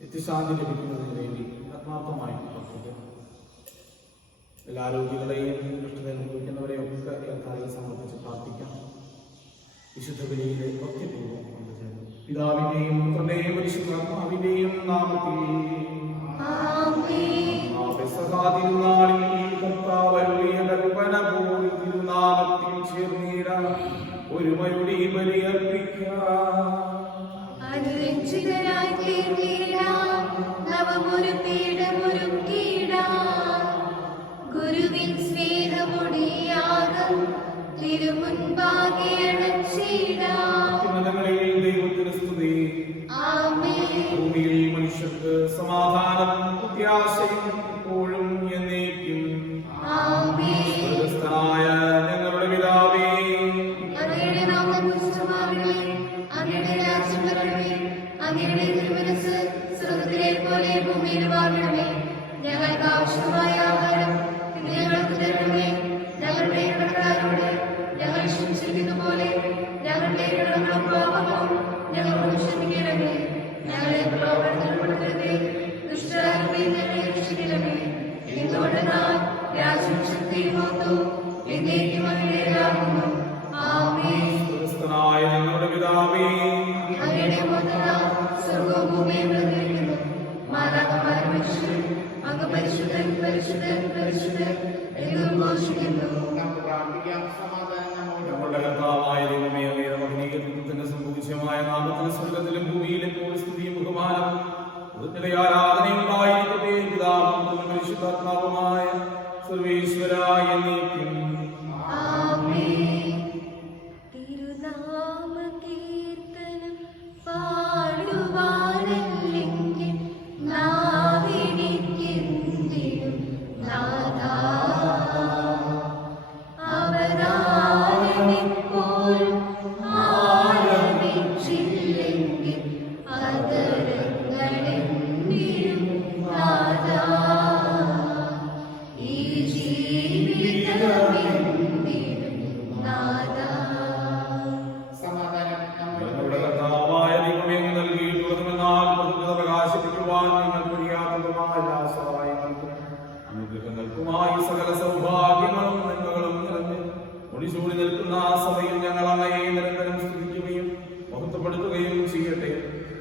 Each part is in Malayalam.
നിത്യശാന്തി ലഭിക്കുന്നതിന് വേണ്ടി ആത്മാർത്ഥമായി പ്രാർത്ഥിക്കാം. എല്ലാ രോഗികളെയും ദുഷ്ടതയിൽ അനുഭവിക്കുന്നവരെയും ഒക്കെ കർത്താവിൽ സമർപ്പിച്ച് പ്രാർത്ഥിക്കാം. വിശുദ്ധ ബലിയിലെ ഭക്തിപൂർവ്വം പങ്കുചേർന്നു. പിതാവിന്റെയും പുത്രന്റെയും പരിശുദ്ധാത്മാവിന്റെയും നാമത്തിൽ സഹാതിരുനാളിൽ കർത്താവ് അരുളിയ കൽപ്പന പോൽ തിരുനാമത്തിൽ ചേർന്നിടാൻ ഒരുമയുടെ ബലിയർപ്പിക്കാം. ഗുരുവിൻ സ്നേഹമൊടിയാകും തിരുമുൻപാകെ ദൈവത്തിന് സ്തുതി. ഭൂമിയിൽ മനുഷ്യർക്ക് സമാധാനം പ്രത്യാശയും എപ്പോഴും എന്നേക്കും. സ്വർഗ്ഗസ്ഥനായ ഞങ്ങളുടെ പിതാവേ, അങ്ങയുടെ നാമം പൂജിതമാകണമേ. അങ്ങയുടെ രാജ്യം വരണമേ. അങ്ങയുടെ തിരുമനസ്സ് സ്വർഗ്ഗത്തിലെ പോലെ ഭൂമിയിലും ആകണമേ. ഞങ്ങൾക്ക് ആവശ്യമായ ആഹാരം ഇന്ന് ഞങ്ങൾക്ക് തരണമേ. ഞങ്ങളുടെ കടക്കാരോട് ഞങ്ങൾ ക്ഷമിച്ചിരിക്കുന്ന പോലെ ഞങ്ങളുടെ കടങ്ങളും പാപങ്ങളും ഞങ്ങളോട് ക്ഷമിക്കണമേ. ഞങ്ങളെ പ്രലോഭനത്തിൽ ഉൾപ്പെടുത്തരുതേ. ദുഷ്ടനിൽ ഞങ്ങളെ രക്ഷിക്കണമേ. എന്തുകൊണ്ടെന്നാൽ രാജ്യവും ശക്തിയും മഹത്വവും എന്നേക്കും അങ്ങയുടേതാകുന്നു. ആമേൻ. സ്വർഗ്ഗസ്ഥനായ ഞങ്ങളുടെ പിതാവേ, അങ്ങയുടെ മുഖത്താൽ സ്വർഗ്ഗവും ഭൂമിയും നിറഞ്ഞിരിക്കുന്നു. മാതാക്കന്മാരും മനുഷ്യരും അങ്ങ് പരിശുദ്ധൻ പരിശുദ്ധൻ പരിശുദ്ധൻ എന്ന് ഘോഷിക്കുന്നു. ഞങ്ങളുടെ കർത്താവായ ദൈവമേ, അങ്ങയുടെ മഹനീയത്വത്തിന് സമ്പൂജ്യമായ നാമത്തിൽ സ്വർഗ്ഗത്തിലും ഭൂമിയിലും സ്തുതിയും ബഹുമാനവും ആരാധനയും ഉണ്ടായിരിക്കട്ടെ. പിതാവും പരിശുദ്ധാത്മാവുമായ സർവേശ്വരായ എന്നേക്കും. ആമേൻ. തിരുനാമ കീർത്തനം പാടുവാനല്ലെങ്കിൽ നാവിനിക്കെന്തിനും നാഥാ. അവതാരമെപ്പോഴും ആരംഭിച്ചില്ലെങ്കിൽ അതരങ്ങളെന്തിനും നാഥാ. ഈ ജീവിതമെന്തിനും നാഥാ. ഞങ്ങളുടെ കർത്താവായ ദൈവമേ, അങ്ങ് നൽകിയിട്ടുള്ളതുമെന്നാൽ പ്രകൃത പ്രകാശിപ്പിക്കുവാൻ നിങ്ങൾക്ക് കഴിയാത്തതുമായ എല്ലാ സഹായങ്ങൾക്കും അനുഗ്രഹങ്ങൾക്കുമായി സകല സൗഭാഗ്യങ്ങളും നന്മകളും നിറഞ്ഞ് ഒളിച്ചൂടി നിൽക്കുന്ന ആ സഭയിൽ ഞങ്ങൾ അങ്ങയെ നിരന്തരം സ്തുതിക്കുകയും മഹത്വപ്പെടുത്തുകയും ചെയ്യട്ടെ.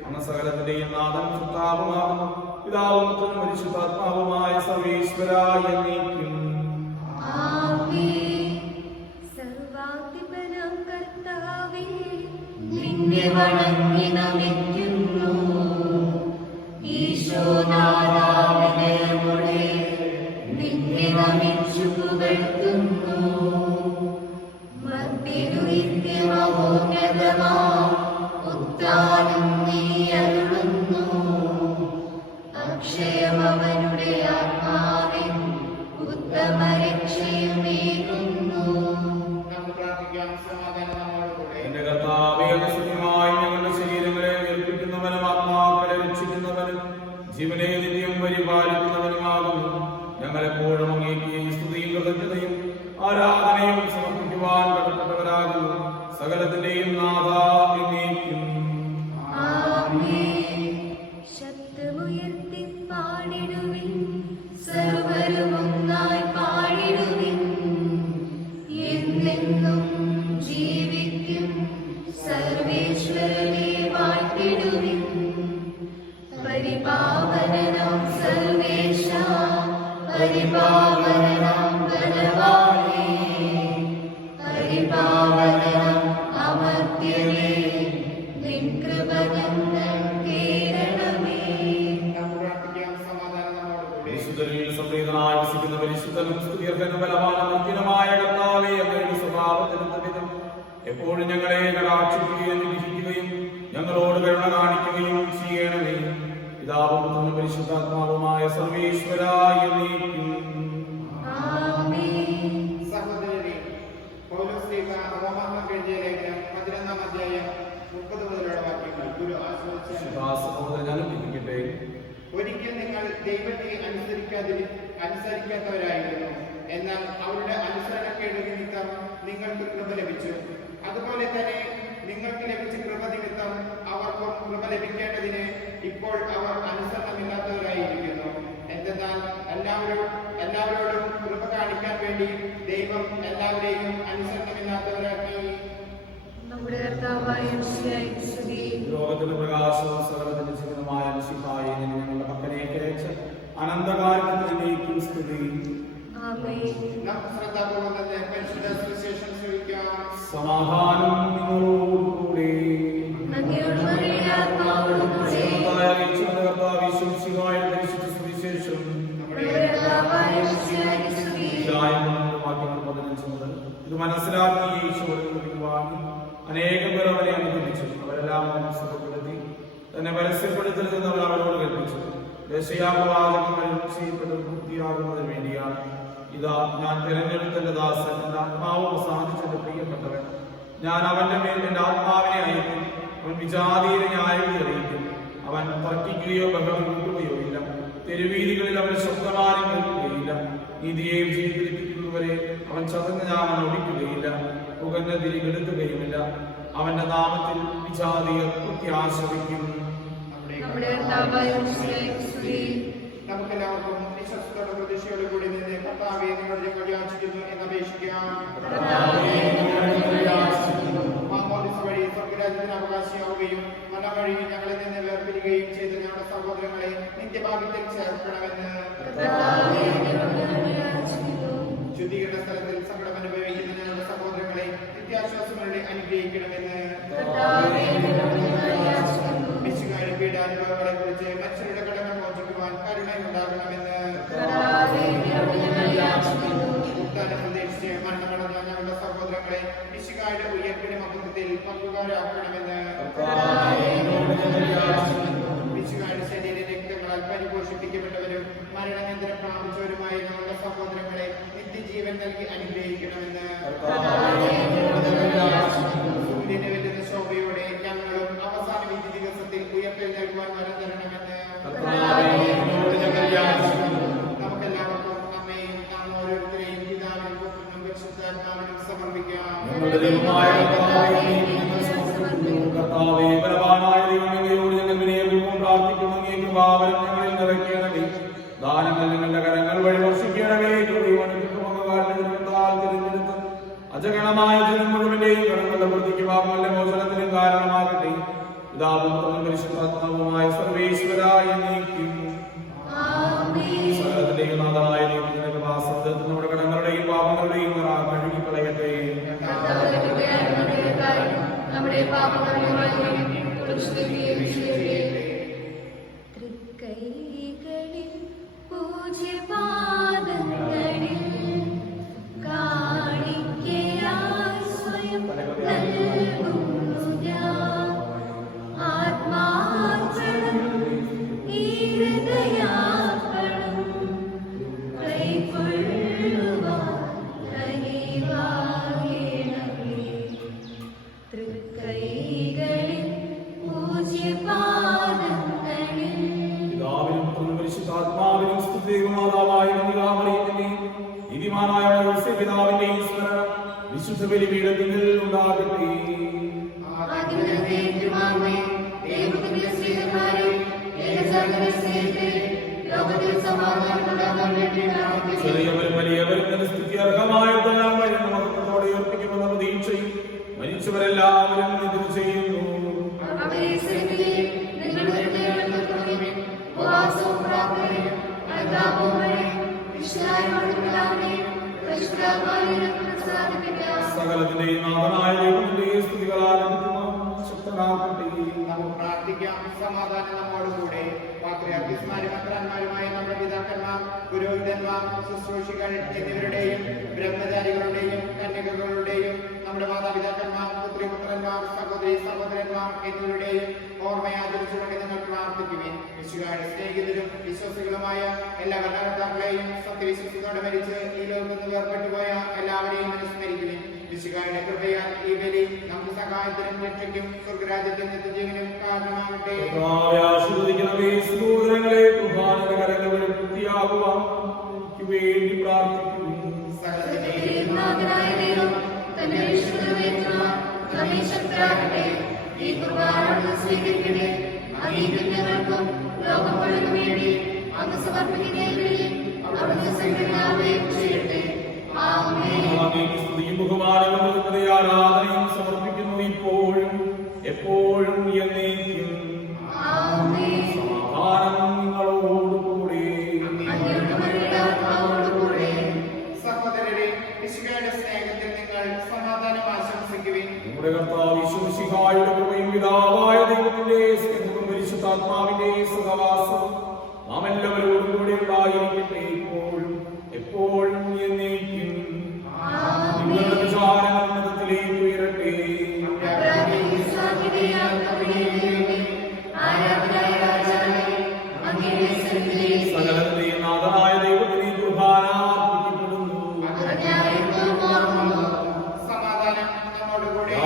അങ്ങ് സകലത്തിന്റെയും നാഥനും സൃഷ്ടാവുമാകുന്നു. പിതാവും പുത്രനും പരിശുദ്ധാത്മാവുമായ സർവേശ്വരായ എന്നേക്കും. ആമേൻ. സർവാധിപനാം കർത്താവേ, നിന്നെ വണങ്ങി നമിക്കുന്നു. ഈശോനാരാധനയോടെ നിന്നെ നമിച്ചു പുകഴ്ത്തുന്നു. മർത്യനുയർത്തിയ മഹോന്നതമാം ഉദ്ധാനം നീ അരുളുന്നു. അക്ഷയം അവനുടെ ആത്മാവിൻ ഉത്തമ രക്ഷയുമേകുന്നു. എന്റെ കർത്താവേ, സത്യമായി ഞങ്ങളുടെ ശരീരങ്ങളെ ഏൽപ്പിക്കുന്നവനും ആത്മാക്കളെ രക്ഷിക്കുന്നവനും ജീവനെ നിത്യം പരിപാലിക്കുന്നവനുമാകുന്നു. ഞങ്ങളെപ്പോഴും അങ്ങേക്ക് സ്തുതിയും കൃതജ്ഞതയും ആരാധനയും സമർപ്പിക്കുവാൻ കടപ്പെട്ടവരാകുന്നു. സകലത്തിന്റെയും നാഥ എന്നേക്കും. ആമേൻ. ശബ്ദമുയർത്തി പാടിടുവിൻ, സർവ്വരും ഒന്നായി പാടിടുവിൻ. എന്നെന്നും ജീവിക്കും സർവേശ്വരനെ വാഴ്ത്തിടുവിൻ. പരിപാവനനാം സർവേശ, പരിപാവനനാം ബലവാനേ, പരിപാവനനാം അമർത്യനേ, നിൻ കൃപ ഞങ്ങൾ കേൾക്കണമേ. പരിശുദ്ധരിൽ സംപ്രീതനായി വസിക്കുന്ന പരിശുദ്ധനും സ്തുതിയർഹനും ബലവാനും അന്തിമമായ കർത്താവേ, അങ്ങയുടെ സ്വഭാവത്തിനും തമ്മിലും എപ്പോഴും ഞങ്ങളെ കടാക്ഷിക്കുകയും അനുഗ്രഹിക്കുകയും ഞങ്ങളോട് കരുണ കാണിക്കുകയും ചെയ്യണമേ. പിതാവും പുത്രനും പരിശുദ്ധാത്മാവുമായ സർവേശ്വരായ എന്നേക്കും. ആമേൻ. സഹോദരരെ, പൗലോസ്ലീഹ റോമാക്കാർക്ക് എഴുതിയ ലേഖനം 11-ാം അധ്യായം 30 മുതലുള്ള വാക്യങ്ങൾ ഗുരു ആസ്വദിച്ചു. സഹോദരൻ ഞാൻ ഉദ്ധരിക്കട്ടെ. ഒരിക്കൽ നിങ്ങൾ ദൈവത്തെ അനുസരിക്കാത്തവരായിരുന്നു, എന്നാൽ അവരുടെ അനുസരണക്കേട് നിമിത്തം നിങ്ങൾക്ക് കൃപ ലഭിച്ചു. അതുപോലെ തന്നെ നിങ്ങൾക്ക് ലഭിച്ച കൃപ നിമിത്തം അവർക്കും കൃപ ലഭിക്കേണ്ടതിന് ഇപ്പോൾ അവർ അനുസരണമില്ലാത്തവരായിരിക്കുന്നു. എന്തെന്നാൽ എല്ലാവരോടും കൃപ കാണിക്കാൻ വേണ്ടി ദൈവം എല്ലാവരെയും അനുസരണമില്ലാത്തവരാക്കി. നമ്മുടെ കർത്താവായ യേശുവേ സ്തുതി. ലോകത്തിന്റെ പ്രകാശവും സകലത്തിന്റെ ജീവിതമായ മിശിഹായെ ഞങ്ങളുടെ പക്കലേക്ക് അയച്ച അനന്തകാലത്തിലേക്കും സ്തുതി. ആമേൻ. നമുക്ക് ശ്രദ്ധാപൂർവ്വം തന്നെ പരിശുദ്ധ സുവിശേഷം ശ്രവിക്കാം. സമാധാനം നിങ്ങളോടുകൂടെ. അങ്ങയോട് മറിയ ആത്മാവോടുകൂടെ. കർത്താവ് യേശുമിശിഹായുടെ പരിശുദ്ധ സുവിശേഷം നമ്മുടെ കർത്താവായ യേശുവേ സ്തുതി. വാക്യങ്ങൾ 15 മുതൽ. ഇത് മനസ്സിലാക്കി യേശുവോട് കുറിക്കുവാൻ അനേകം പേർ അവരെ അനുഗ്രഹിച്ചു. അവരെല്ലാം അവനെ സുഖപ്പെടുത്തി തന്നെ പരസ്യപ്പെടുത്തരുതെന്ന് അവർ അവരോട് കൽപ്പിച്ചു. ദേശയാപവാദങ്ങൾ ചെയ്യപ്പെട്ടത് പൂർത്തിയാകുന്നതിന് വേണ്ടിയാണ്. ഇതാ, ഞാൻ തിരഞ്ഞെടുത്തന്റെ ദാസൻ, എന്റെ ആത്മാവ് സാധിച്ചെന്റെ പ്രിയപ്പെട്ടവൻ. ഞാൻ അവന്റെ മേൽ എന്റെ ആത്മാവിനെ അയക്കും. അവൻ വിജാതീയ ന്യായവിധി അറിയിക്കും. അവൻ തർക്കിക്കുകയോ ബഹളം കൂട്ടുകയോ ഇല്ല. തെരുവീതികളിൽ അവൻ ശബ്ദമാനം കേൾക്കുകയില്ല. നീതിയെ വിജയിപ്പിക്കുന്നവരെ അവൻ ചതഞ്ഞ ഞാമൻ ഒടിക്കുകയില്ല. പുകഞ്ഞ തിരികെടുക്കുകയുമില്ല. അവന്റെ നാമത്തിൽ വിജാതീയർ പ്രത്യാശ വയ്ക്കും. നമ്മുടെ കർത്താവായ യേശുവേ സ്തുതി. നമുക്കെല്ലാവർക്കും വിശ്വാസത്തോടെ പ്രതീക്ഷയോടെ കൂടി നിന്ന് കർത്താവേ, നിങ്ങളുടെ ഞങ്ങൾ യാചിക്കുന്നു എന്ന് അപേക്ഷിക്കാം. മാമോദിസ വഴി സ്വർഗ്ഗരാജ്യത്തിന് അവകാശിയാവുകയും മല വഴി ഞങ്ങളിൽ നിന്ന് വേർപിരിയുകയും ചെയ്ത ഞങ്ങളുടെ സഹോദരങ്ങളെ നിത്യഭാഗ്യത്തിൽ ചേർക്കണമെന്ന്. ശുദ്ധീകരണ സ്ഥലത്തിൽ സങ്കടം അനുഭവിക്കുന്ന ഞങ്ങളുടെ സഹോദരങ്ങളെ നിത്യാശ്വാസങ്ങളുടെ അനുഗ്രഹിക്കണമെന്ന്. മിശിഹായുടെ പീഡാനുഭവങ്ങളെ കുറിച്ച് മനുഷ്യരുടെ കടങ്ങൾ മോചിക്കുവാൻ കരുണയുണ്ടാകണമെന്ന്. ഉത്ഥാനം പ്രതീക്ഷിച്ച് മരണമടഞ്ഞ ഞങ്ങളുടെ സഹോദരങ്ങളെ മിശിഹായുടെ ഉയർപ്പിന്റെ മഹത്വത്തിൽ പങ്കുകാരാക്കണമെന്ന്. മിശിഹായുടെ ശരീര രക്തങ്ങളാൽ പരിപോഷിപ്പിക്കപ്പെട്ടവരും മരണാനന്തരം പ്രാപിച്ചവരുമായ ഞങ്ങളുടെ സഹോദരങ്ങളെ നിത്യജീവൻ നൽകി അനുഗ്രഹിക്കണമെന്ന്. സൂര്യനെ വെല്ലുന്ന ശോഭയോടെ ഞങ്ങളും അവസാന വിധി ദിവസത്തിൽ ഉയർപ്പിൽ നൽകുവാൻ വരം തരണമെന്ന്. നമുക്കെല്ലാവർക്കും നമ്മയും നാം ഓരോരുത്തരെയും പിതാവിനും പുത്രനും പരിശുദ്ധാത്മാവിനും സമർപ്പിക്കാം. കർത്താവേ, ബലവാനായ ദൈവമേ, ഞങ്ങൾ വിനയപൂർവ്വം പ്രാർത്ഥിക്കുന്നു. അങ്ങേക്ക് ഭാവനം ഞങ്ങളിൽ നിറയ്ക്കണമേ. ദാനങ്ങൾ ഞങ്ങളുടെ കരങ്ങൾ വഴി വർഷിക്കണമേ. തിരഞ്ഞെടുത്ത് അജഗണമായ ജനം മുഴുവന്റെയും കടങ്ങളുടെ വൃത്തിക്ക് പാപങ്ങളുടെ മോചനത്തിനും കാരണമാകട്ടെ. പിതാവും പുത്രനും പരിശുദ്ധാത്മാവുമായ സർവേശ്വരായ എന്നേക്കും. വിശുദ്ധ ബലിപീഠത്തിൽ ഉണ്ടാകട്ടെ. ചെറിയവരും വലിയവരും സ്തുത്യർഹമായ മഹത്വത്തോടെ ഉയർപ്പിക്കുമെന്ന പ്രതീക്ഷയും മരിച്ചവരെല്ലാവരും എതിർ ചെയ്യുന്നു. സകലത്തിന്റെയും നാഥനായ ദൈവത്തിന്റെ സ്തുതികളാൽ ശക്തനാകട്ടെ. നമുക്ക് പ്രാർത്ഥിക്കാം. സമാധാനം നമ്മോടുകൂടെ. പാത്രിയാർക്കീസ്മാരും മെത്രാന്മാരുമായ നമ്മുടെ പിതാക്കന്മാർ, പുരോഹിതന്മാർ, ശുശ്രൂഷികൾ എന്നിവരുടെയും ബ്രഹ്മചാരികളുടെയും കന്യകകളുടെയും നമ്മുടെ മാതാപിതാക്കന്മാർ, പുത്രിപുത്രന്മാർ, സഹോദരി സഹോദരന്മാർ എന്നിവരുടെയും ഓർമ്മയാചരിച്ചുകൊണ്ട് നിങ്ങൾ പ്രാർത്ഥിക്കുവിൻ. യേശുവിന്റെ സ്നേഹിതരും വിശ്വാസികളുമായ എല്ലാ ഭരണകർത്താക്കളെയും സത്യവിശ്വസത്തോടെ മരിച്ച് ഈ ലോകത്ത് നിന്ന് വേർപെട്ടുപോയ എല്ലാവരെയും അനുസ്മരിക്കുവിൻ. യേശുവിന്റെ കൃപയാൽ ഈ ബലി നമുക്ക് സഹായത്തിനും രക്ഷയ്ക്കും സ്വർഗ്ഗരാജ്യത്തിൽ നിത്യജീവനും കാരണമാകട്ടെ. വേണ്ടി പ്രാർത്ഥിക്കുന്നു. ആരാധനയും സമർപ്പിക്കുന്നു ഇപ്പോഴും എപ്പോഴും എന്നേക്കും. സമാധാനം നിങ്ങളോടുകൂടി. സഹോദരരെ, യേശുവിന്റെ സ്നേഹത്തിൽ നിങ്ങൾ സമാധാനം ആശംസിക്കുവിൻ. നമ്മുടെ കർത്താവ് യേശുമിശിഹായുടെ കൃപയും പിതാവായ ദൈവത്തിന്റെ സ്നേഹവും പരിശുദ്ധാത്മാവിന്റെ സഹവാസവും നാം എല്ലാവരോടും കൂടി ഉണ്ടായിരിക്കട്ടെ ഇപ്പോഴും എപ്പോഴും എന്നേക്കും. നിങ്ങളുടെ വിചാരങ്ങൾ ഉന്നതത്തിലേക്ക് ഉയരട്ടെ. സകലത്തിന്റെയും നാഥനായ ദൈവത്തിന് കുർബാന അർപ്പിക്കപ്പെടുന്നു. സമാധാനം നമ്മോടുകൂടെ.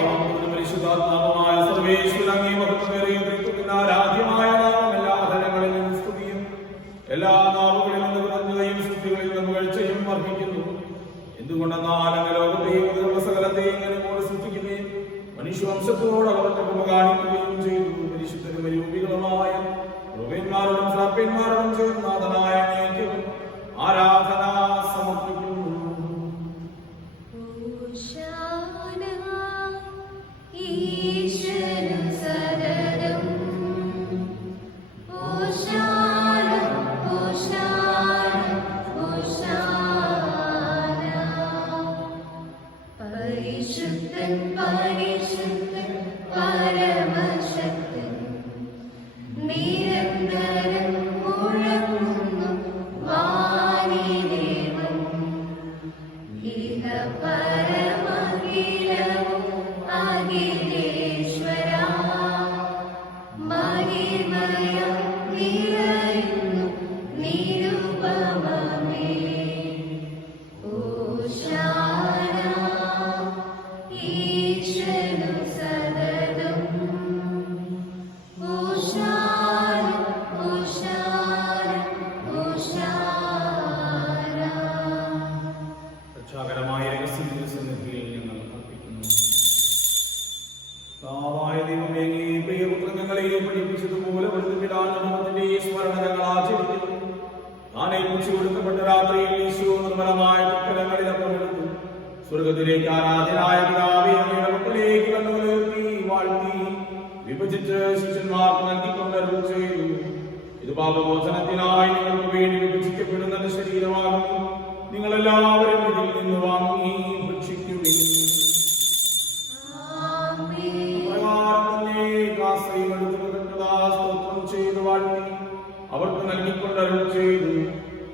പരിശുദ്ധാത്മാവായ സർവേശ്വരൻ അങ്ങേ മഹത്വമേറിയ ദൈവത്തിന്റെ ആരാധ്യമായ നാമം എല്ലാ തലങ്ങളിലും സ്തുതിയും എല്ലാ നാവുകളിൽ നിന്ന് കുറഞ്ഞതയും സ്തുതികളിൽ നിന്ന് പുകഴ്ചയും അർപ്പിക്കുന്നു. എന്തുകൊണ്ടെന്നാൽ അങ്ങ് ലോകത്തെയും അതിലുള്ള സകലത്തെയും ഇങ്ങനെ സൃഷ്ടിക്കുകയും മനുഷ്യവംശത്തോട് അവരുടെ കൃപ കാണിക്കുകയും ചെയ്തു. പരിശുദ്ധരും രൂപികളുമായ റുബന്മാരോടും ശ്രാപ്യന്മാരോടും ചേർന്നാഥനായ അങ്ങേക്ക് ആരാധന സമർപ്പിക്കുന്നു. സ്വർഗത്തിലേക്ക് ആരാധനായ പിതാവേ, അങ്ങയുടെ പക്കലേക്ക് കണ്ണുകളുയർത്തി വാഴ്ത്തി വിഭജിച്ച് ശിഷ്യന്മാർക്ക് നൽകിക്കൊണ്ട് അരുൾ ചെയ്തു. ഇത് പാപമോചനത്തിനായി നിങ്ങൾക്ക് വേണ്ടി വിഭജിക്കപ്പെടുന്ന ശരീരമാകുന്നു. നിങ്ങളെല്ലാവരും ഇതിൽ നിന്ന് വാങ്ങി ഭക്ഷിക്കുവിൻ. സ്തോത്രം ചെയ്തു വാഴ്ത്തി അവർക്ക് നൽകിക്കൊണ്ട് അരുൾ ചെയ്തു.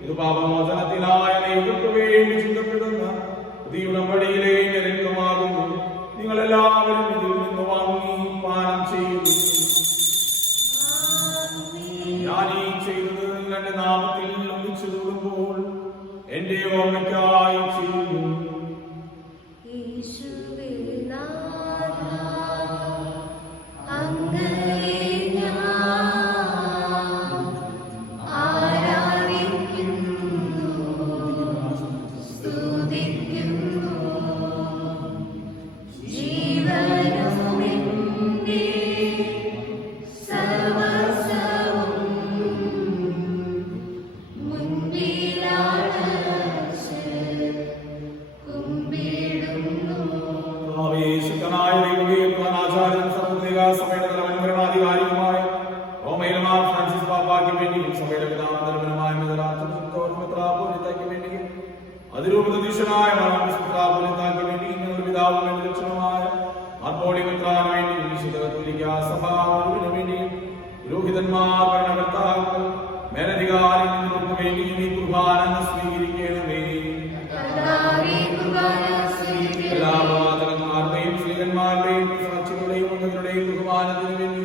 ഇത് പാപമോചനത്തിനായ നിങ്ങൾക്ക് വേണ്ടി ചിന്തപ്പെടുന്ന ഉടമ്പടിയിലെ രക്തമാകുന്നു. നിങ്ങളെല്ലാവരും ഇതിൽ നിന്ന് വാങ്ങി പാനം ചെയ്യുന്നു. ഞാൻ ഈ ചെയ്തത് നിങ്ങളുടെ നാമത്തിൽ ഒന്നിച്ചു കൂടുമ്പോൾ എന്റെ ഓർമ്മയ്ക്കായി ചെയ്യുന്നു. ആരാധിക്കുന്നു. അതിരൂപതീശനായ മാതാപിതാക്കൾക്ക് വേണ്ടി ഞങ്ങളുടെ പിതാവും എന്റെ ലക്ഷണമായ ആർപ്പോളിമെത്രാന് വേണ്ടി വിശുദ്ധ കത്തോലിക്കാ സഭ മുഴുവന് വേണ്ടി പുരോഹിതന്മാർ ഭരണകർത്താക്കൾ മേലധികാരികൾക്ക് വേണ്ടി ഈ കുർബാന സ്വീകരിക്കണമേ. എല്ലാ പ്രവാചകന്മാരുടെയും സ്ത്രീകന്മാരുടെയും സാക്ഷികളുടെയും അംഗങ്ങളുടെയും ബഹുമാനത്തിനു വേണ്ടി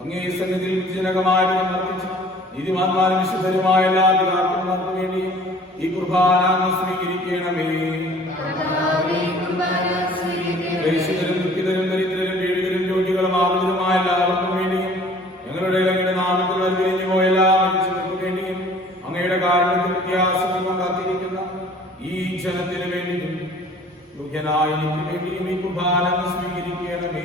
അങ്ങേ സന്നിധിയിൽ ജനകമായി അർപ്പിച്ചു നീതിമാന്മാരും വിശുദ്ധരുമായ എല്ലാ പിതാക്കന്മാർക്കു വേണ്ടിയും ഈ കുർബാന സ്വീകരിക്കണമേ. ക്ലേശിതരും ദുഃഖിതരും ദരിദ്രരും പീഡിതരും രോഗികളും ആകുലരുമായ എല്ലാവർക്കും വേണ്ടിയും ഞങ്ങളുടെ അങ്ങയുടെ നാമത്തിൽ വിരിഞ്ഞു പോയ എല്ലാ മനുഷ്യർക്കു വേണ്ടിയും അങ്ങയുടെ കാരണത്തിൽ വ്യത്യാസങ്ങൾ കാത്തിരിക്കുന്ന ഈ ജനത്തിനു വേണ്ടിയും യോഗ്യനായ എനിക്ക് വേണ്ടിയും ഈ കുർബാന സ്വീകരിക്കണമേ.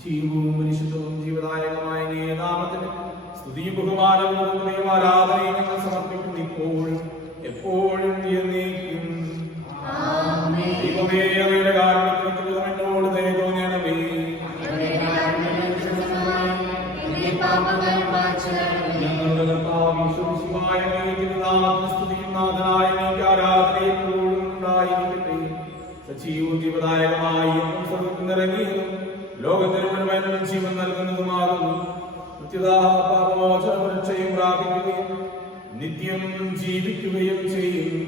ജീവവും പരിശുദ്ധവും ജീവദായകമായ നാമത്തിന് സ്തുതിയും ബഹുമാനവും ആരാധനയും ഞങ്ങൾ സമർപ്പിക്കുന്നു ഇപ്പോഴും എപ്പോഴും എന്നേക്കും. ദൈവമേ അങ്ങയുടെ കാരുണ്യത്തിൽ എന്നോട് ദയ തോന്നണമേ. ഞങ്ങളുടെ കർത്താവ് യേശുമിശിഹായ നാമത്തിന് സ്തുതിയും നാഥനായ അങ്ങേക്ക് ആരാധനയും എപ്പോഴും ഉണ്ടായിരിക്കട്ടെ. സജീവവും ജീവദായകമായി സ്വർഗ്ഗത്തിൽ നിറങ്ങിയതും ലോകത്തിന് മുഴുവൻ ജീവൻ നൽകുന്നതുമാകുന്നു. പാപമോചനപരീക്ഷയും പ്രാപിക്കുകയും നിത്യം ജീവിക്കുകയും ചെയ്യും.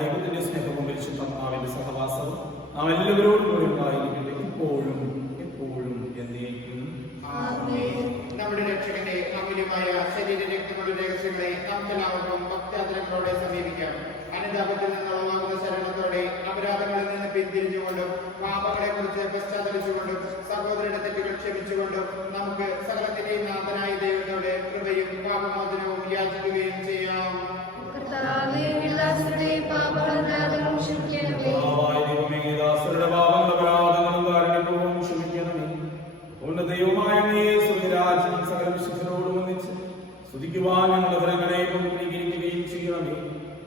ദൈവത്തിന്റെ സ്നേഹവും പരിശുദ്ധാത്മാവിന്റെ സഹവാസവും നാം എല്ലാവരോടും കൂടി ഉണ്ടായിരിക്കട്ടെ ഇപ്പോഴും എപ്പോഴും എന്നേക്കും. നമ്മുടെ രക്ഷകന്റെ അമൂല്യമായ ശരീര രക്തങ്ങളുടെ രഹസ്യങ്ങളെ നമുക്കെല്ലാവർക്കും ഭക്താദരങ്ങളോടെ സമീപിക്കാം. അനുതാപത്തിൽ നിന്നുള്ളവാകുന്ന ശരണത്തോടെ അപരാധങ്ങളിൽ നിന്ന് പിന്തിരിഞ്ഞുകൊണ്ടും പാപങ്ങളെ കുറിച്ച് പശ്ചാത്തലിച്ചുകൊണ്ടും സഹോദരന്റെ തെറ്റുകൾ ക്ഷമിച്ചുകൊണ്ടും നമുക്ക് സകലത്തിന്റെയും നാഥനായ ദൈവത്തോടെ കൃപയും പാപമോചനവും യാചിക്കുകയും ചെയ്യാം.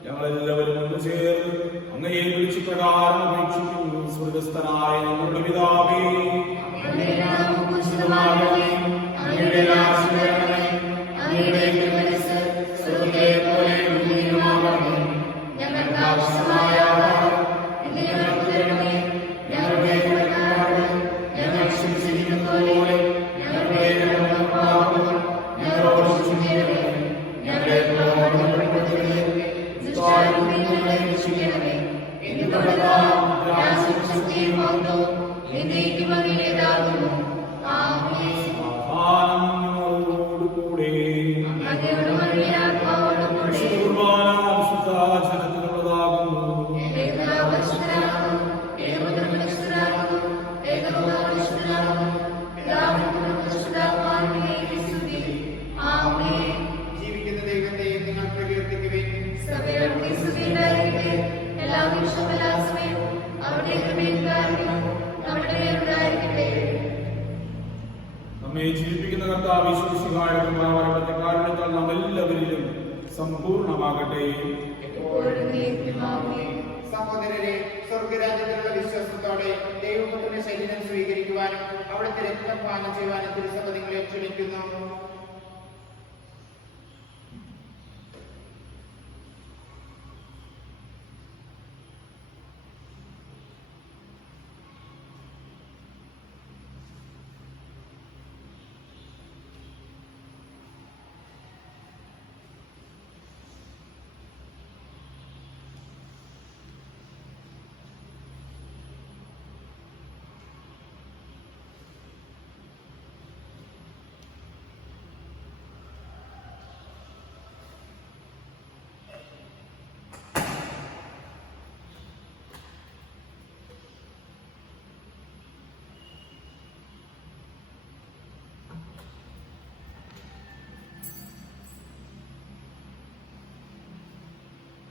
ഞങ്ങളെല്ലാവരും ഒന്ന് ചേർന്ന് അങ്ങയെ വിളിച്ചു പ്രകാരം അപേക്ഷിക്കുന്നു. സ്വർഗസ്ഥനായ ഞങ്ങളുടെ പിതാവേ, എല്ലാ നിമിഷവും എല്ലാ സമയവും ജീവിപ്പിക്കുന്ന കർത്താവ് യേശുമിശിഹായുടെ കൃപാവരം അവിടുത്തെ കാരുണ്യത്താൽ നാം എല്ലാവരിലും സമ്പൂർണ്ണമാകട്ടെ. സഹോദരരെ, സ്വർഗരാജ്യത്തിലുള്ള വിശ്വാസത്തോടെ ദൈവപുത്രന്റെ ശരീരം സ്വീകരിക്കുവാനും അവിടുത്തെ രക്തം പാനം ചെയ്യുവാനും തിരുസഭ നിങ്ങളെ ക്ഷണിക്കുന്നു.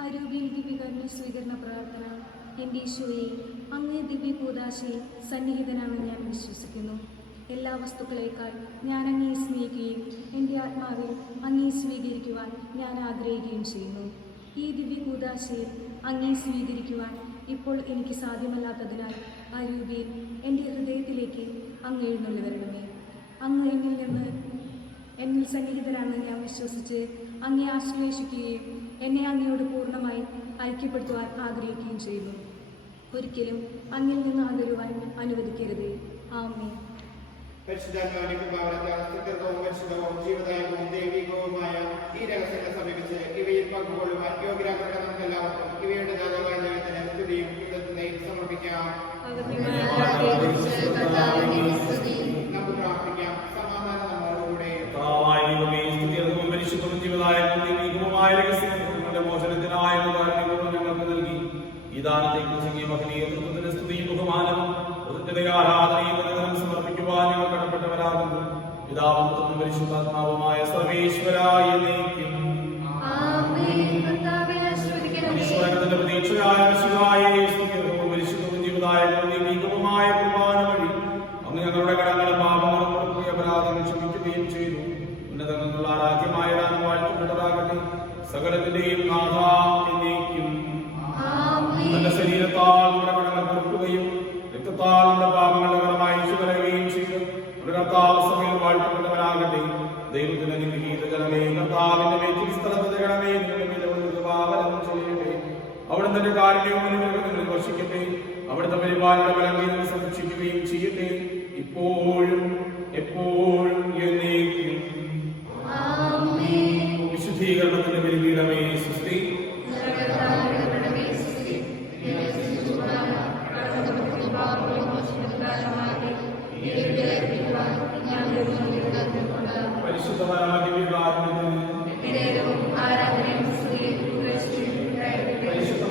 അരൂപിയിൽ ദിവ്യകരുണ സ്വീകരണ പ്രാർത്ഥന. എൻ്റെ ഈശോയെ, അങ്ങേ ദിവ്യകൂദാശയിൽ സന്നിഹിതനാണെന്ന് ഞാൻ വിശ്വസിക്കുന്നു. എല്ലാ വസ്തുക്കളേക്കാൾ ഞാൻ അങ്ങേ സ്നേഹിക്കുകയും എൻ്റെ ആത്മാവിൽ അങ്ങേ സ്വീകരിക്കുവാൻ ഞാൻ ആഗ്രഹിക്കുകയും ചെയ്യുന്നു. ഈ ദിവ്യകൂദാശയിൽ അങ്ങേ സ്വീകരിക്കുവാൻ ഇപ്പോൾ എനിക്ക് സാധ്യമല്ലാത്തതിനാൽ അരൂപിയിൽ എൻ്റെ ഹൃദയത്തിലേക്ക് അങ്ങ് എഴുന്നള്ളി വരണമേ. അങ്ങ് എന്നിൽ സന്നിഹിതരാണെന്ന് ഞാൻ വിശ്വസിച്ച് അങ്ങേ ആശ്ലേഷിക്കുകയും എന്നെ അങ്ങയോട് പൂർണ്ണമായി ഐക്യപ്പെടുത്തുവാൻ ആഗ്രഹിക്കുകയും ചെയ്യുന്നു. ഒരിക്കലും അങ്ങിൽ നിന്ന് അകലുവാൻ അനുവദിക്കരുതേ. ആമേൻ. ജീവദായകവും ദൈവികവുമായ ഈ രഹസ്യത്തെ സമീപിച്ച് ഇവയിൽ പങ്കുകൊള്ളുവാൻ യോഗ്യരാകട്ടെ. നമുക്ക് എല്ലാവർക്കും ഇവയുടെ ദാതാവായ ദൈവത്തിന് സ്തുതിയും കൃതജ്ഞതയും സമർപ്പിക്കാം. നമുക്ക് പ്രാർത്ഥിക്കാം. സമാധാനം നമ്മോടുകൂടെ. മോചനത്തിനായ ഞങ്ങൾക്ക് നൽകി ഈ ദാനത്തെക്കുറിച്ച് മഹനീയത്വത്തിന്റെ സ്തുതിയും ബഹുമാനവും ആരാധനയും സമർപ്പിക്കുവാൻ ഞങ്ങൾ കടപ്പെട്ടവരാകുന്നു. പിതാവും പുത്രനും പരിശുദ്ധാത്മാവുമായ സർവേശ്വരായ ഈശ്വരന്റെ പ്രതീക്ഷയായ പരിശുദ്ധവും ജീവദായകവുമായ കുർബാന വഴി അന്ന് ഞങ്ങളുടെ കടങ്ങളും പാപങ്ങളും പുറത്തുപോയി അപരാധങ്ങൾ ക്ഷമിക്കുകയും ചെയ്തു. ഉന്നതങ്ങളുള്ള ആരാധ്യമായ ദാനം വാഴ്ത്തപ്പെട്ടതാകട്ടെ. സകലത്തിന്റെയും നാഥ എന്നേക്കും. തന്റെ ശരീരത്താൽ നമ്മുടെ കടങ്ങൾ പൊറുക്കുകയും രക്തത്താൽ നമ്മുടെ പാപങ്ങളുടെ കടമായി ചുമരുകയും ചെയ്ത് നമ്മുടെ കർത്താവ് സഭയിൽ വാഴ്ത്തപ്പെട്ടവനാകട്ടെ. ദൈവത്തിന് അനുഗ്രഹീതകരണമേ. കർത്താവിന്റെ മേറ്റിൽ സ്ഥലത്ത് ഗണമേ. അവിടുന്ന് തന്റെ കാരുണ്യവും അനുഗ്രഹങ്ങളിൽ വർഷിക്കട്ടെ. അവിടുത്തെ പരിപാലന ബലം സംരക്ഷിക്കുകയും ചെയ്യട്ടെ, ഇപ്പോഴും എപ്പോഴും എന്നേക്കും. വിശുദ്ധീകരണത്തിന്റെ ബലിപീഠമേ സ്വസ്തി. പരിശുദ്ധ പരിശുദ്ധ